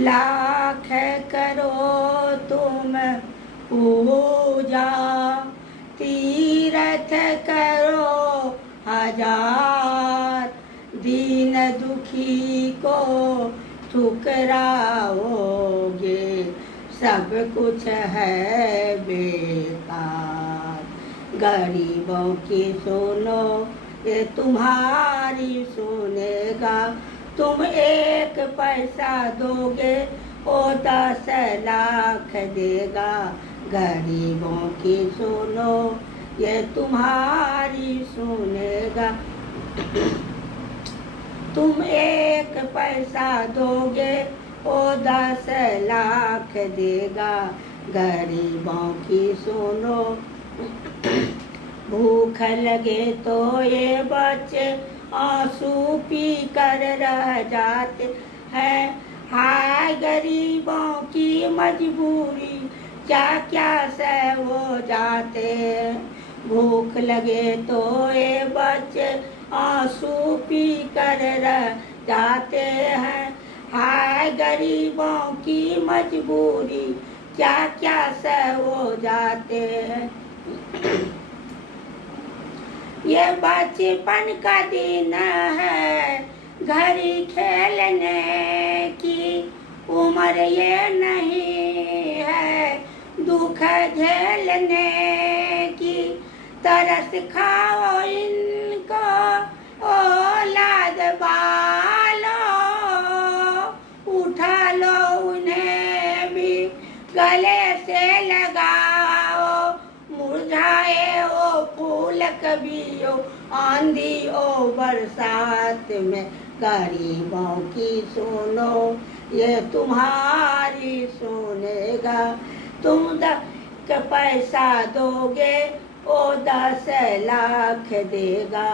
लाख करो तुम पूजा, तीर्थ करो हजार, दीन दुखी को ठुकराओगे, सब कुछ है बेकार। गरीबों की सुनो ये तुम्हारी सुनेगा, तुम 1 पैसा दोगे वो 10 लाख देगा। गरीबों की सुनो ये तुम्हारी सुनेगा, तुम 1 पैसा दोगे वो 10 लाख देगा। गरीबों की सुनो। भूख लगे तो ये बच्चे आंसू पी कर रह जाते हैं, हाय गरीबों की मजबूरी क्या क्या सह वो जाते हैं। भूख लगे तो ये बच्चे आंसू पी कर रह जाते हैं, हाय गरीबों की मजबूरी क्या क्या सह वो जाते हैं। ये बचपन का दिन है, घड़ी खेलने की उम्र ये नहीं है, दुख झेलने की। तरस खाओ इनको औलाद बालो, उठा लो उन्हें भी गले से लगाओ, मुरझाए ओ फूल कभी ओ आंधी ओ बरसात में। गरीबों की सुनो ये तुम्हारी सुनेगा, तुम 10 पैसा दोगे वो 10 लाख देगा।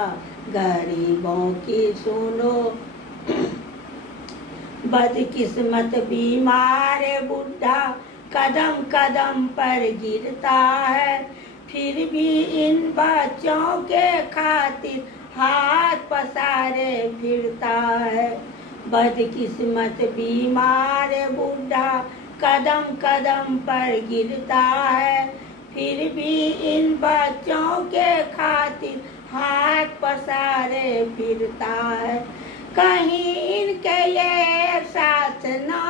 गरीबों की सुनो। बदकिस्मत बीमार बुढ़ा कदम कदम पर गिरता है, फिर भी इन बच्चों के खातिर हाथ पसारे फिरता है। बदकिस्मत बीमार बुढ़ा कदम कदम पर गिरता है, फिर भी इन बच्चों के खातिर हाथ पसारे फिरता है। कहीं इनके ये साथ ना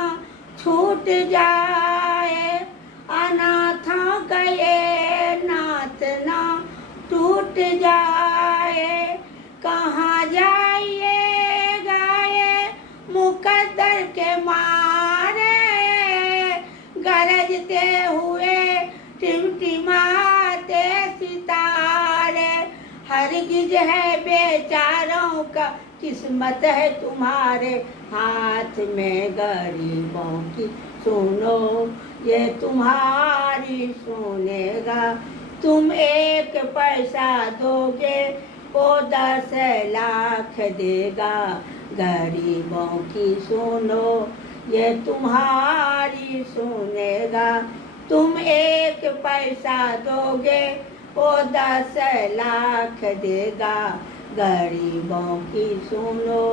छूट जाए, अनाथों का ये नाथ ना टूट जाए। कहाँ जाइएगा ये मुकद्दर के मारे, गरजते हुए टिमटिमाते सितारे। हरगिज है बेचारों का किस्मत है तुम्हारे हाथ में। गरीबों की सुनो ये तुम्हारी सुनेगा, तुम 1 पैसा दोगे वो 10 लाख देगा। गरीबों की सुनो ये तुम्हारी सुनेगा, तुम 1 पैसा दोगे वो 10 लाख देगा। गरीबों की सुनो।